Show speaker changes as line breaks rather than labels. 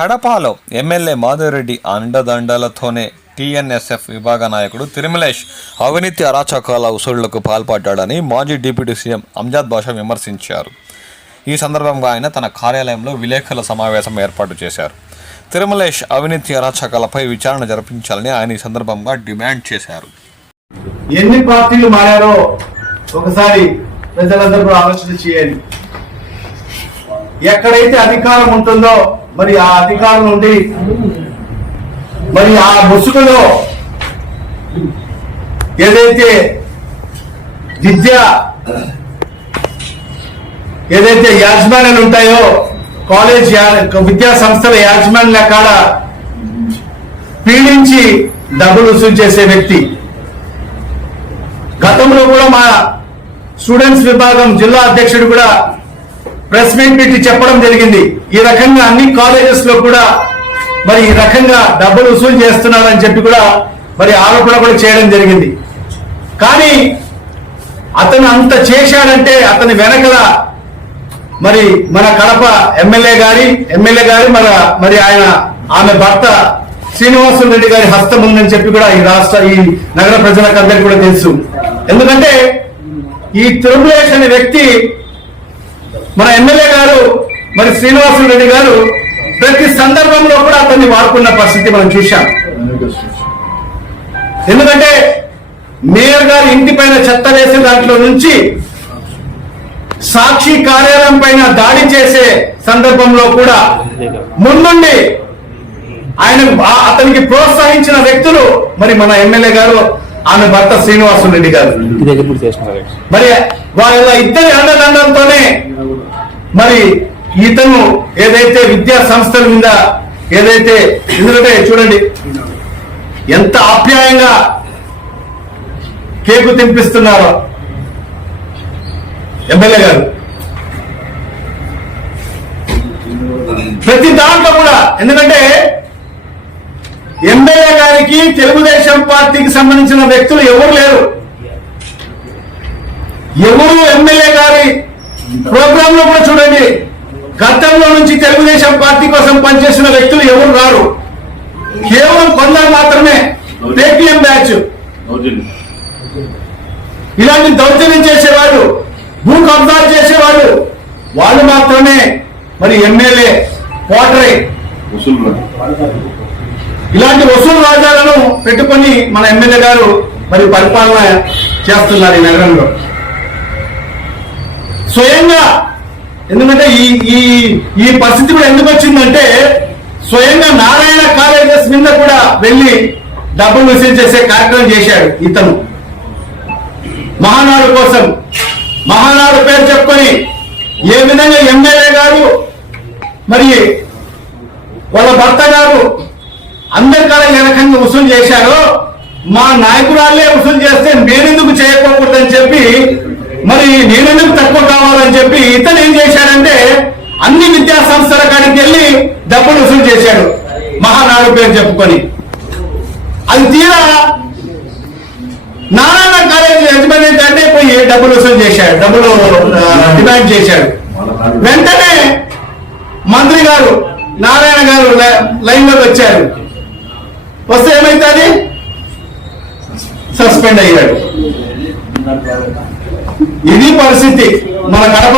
కడపలో MLA Madhava Reddy అండదండలతోనే TNSF విభాగ నాయకుడు తిరుమలేష్ అవినీతి అరాచకాల ఉసుళ్ళకు పాల్పడ్డాడని మాజీ డిప్యూటీ సీఎం అంజాద్ బాషా విమర్శించారు. ఈ సందర్భంగా ఆయన తన కార్యాలయంలో విలేకరుల సమావేశం ఏర్పాటు చేశారు. తిరుమలేష్ అవినీతి అరాచకాలపై విచారణ జరిపించాలని ఆయన ఈ సందర్భంగా డిమాండ్ చేశారు.
ఎన్ని పార్టీలు మారారో ఒకసారి ప్రజలందరూ ఆలోచన చేయండి. ఎక్కడైతే అధికారం ఉంటుందో మరి ఆ అధికారం నుండి మరి ఆ ముసుగులో ఏదైతే విద్య ఏదైతే యాజమాన్యాలు ఉంటాయో కాలేజ్ విద్యా సంస్థల యాజమాన్యాల కాడ పీడించి డబ్బులు వసూలు చేసే వ్యక్తి. గతంలో కూడా మా స్టూడెంట్స్ విభాగం జిల్లా అధ్యక్షుడు కూడా ప్రెస్ మీట్ పెట్టి చెప్పడం జరిగింది. ఈ రకంగా అన్ని కాలేజెస్లో కూడా మరి ఈ రకంగా డబ్బులు వసూలు చేస్తున్నారని చెప్పి కూడా మరి ఆరోపణ కూడా చేయడం జరిగింది. కానీ అతను అంత చేశాడంటే అతని వెనకల మరి మన కడప ఎమ్మెల్యే గారి ఎమ్మెల్యే గారి మన మరి ఆయన ఆమె భర్త శ్రీనివాసులు రెడ్డి గారి హస్తం ఉందని చెప్పి కూడా ఈ రాష్ట్ర ఈ నగర ప్రజలకు అందరికీ కూడా తెలుసు. ఎందుకంటే ఈ తిరుమలేష్ అనే వ్యక్తి మన ఎమ్మెల్యే గారు మరి శ్రీనివాసులు రెడ్డి గారు ప్రతి సందర్భంలో కూడా అతన్ని వాడుకున్న పరిస్థితి మనం చూశాం. ఎందుకంటే మేయర్ గారు ఇంటి పైన చెత్త వేసే దాంట్లో నుంచి సాక్షి కార్యాలయం పైన దాడి చేసే సందర్భంలో కూడా ముందుండి ఆయన అతనికి ప్రోత్సహించిన వ్యక్తులు మరి మన ఎమ్మెల్యే గారు ఆమె భర్త శ్రీనివాసులు రెడ్డి గారు. మరి వాళ్ళ ఇద్దరి అండదండంతోనే మరి ఇతను ఏదైతే విద్యా సంస్థల మీద ఏదైతే ఎందుకంటే చూడండి ఎంత ఆప్యాయంగా కేకు తినిపిస్తున్నారో ఎమ్మెల్యే గారు. ప్రతి దాంట్లో కూడా ఎందుకంటే ఎమ్మెల్యే గారికి తెలుగుదేశం పార్టీకి సంబంధించిన వ్యక్తులు ఎవరు లేరు? ఎవరు ఎమ్మెల్యే గారి ప్రోగ్రామ్లో కూడా చూడండి. గతంలో నుంచి తెలుగుదేశం పార్టీ కోసం పనిచేసిన వ్యక్తులు ఎవరు రారు? కేవలం కొందరు మాత్రమే. Paytm batch. ఇలాంటి దౌర్జన్యం చేసేవాళ్ళు భూ కబ్జాలు చేసేవాళ్ళు వాళ్ళు మాత్రమే. మరి ఎమ్మెల్యే కోటరీ ఇలాంటి వసూలు రాజాలను పెట్టుకొని మన ఎమ్మెల్యే గారు మరి పరిపాలన చేస్తున్నారు ఈ నగరంలో. స్వయంగా ఎందుకంటే ఈ ఈ ఈ పరిస్థితి కూడా ఎందుకు వచ్చిందంటే స్వయంగా నారాయణ కాలేజెస్ మీద కూడా వెళ్ళి డబ్బులు వసూలు చేసే కార్యక్రమం చేశాడు ఇతను. మహానాడు కోసం మహానాడు పేరు చెప్పుకొని ఏ విధంగా ఎమ్మెల్యే గారు మరి వాళ్ళ భర్త గారు అందరికన్నా ఏ రకంగా వసూలు చేశారో మా నాయకురాలే వసూలు చేస్తే నేనెందుకు చేయకూడదని చెప్పి మరి నేనెందుకు తక్కువ కావాలని చెప్పి ఇతను ఏం చేశాడంటే అన్ని విద్యా సంస్థల కాడికి వెళ్ళి డబ్బులు వసూలు చేశాడు. మహానాడు పేరు చెప్పుకొని. అది తీరా నారాయణ కాలేజ్ యజమాని అంటే పోయి డబ్బులు వసూలు చేశాడు డబ్బులు డిమాండ్ చేశాడు. వెంటనే మంత్రి గారు నారాయణ గారు లై- లైన్లోకి వచ్చారు. వస్తే ఏమైతుంది? సస్పెండ్ అయ్యాడు. ఇది పరిస్థితి. మన కడప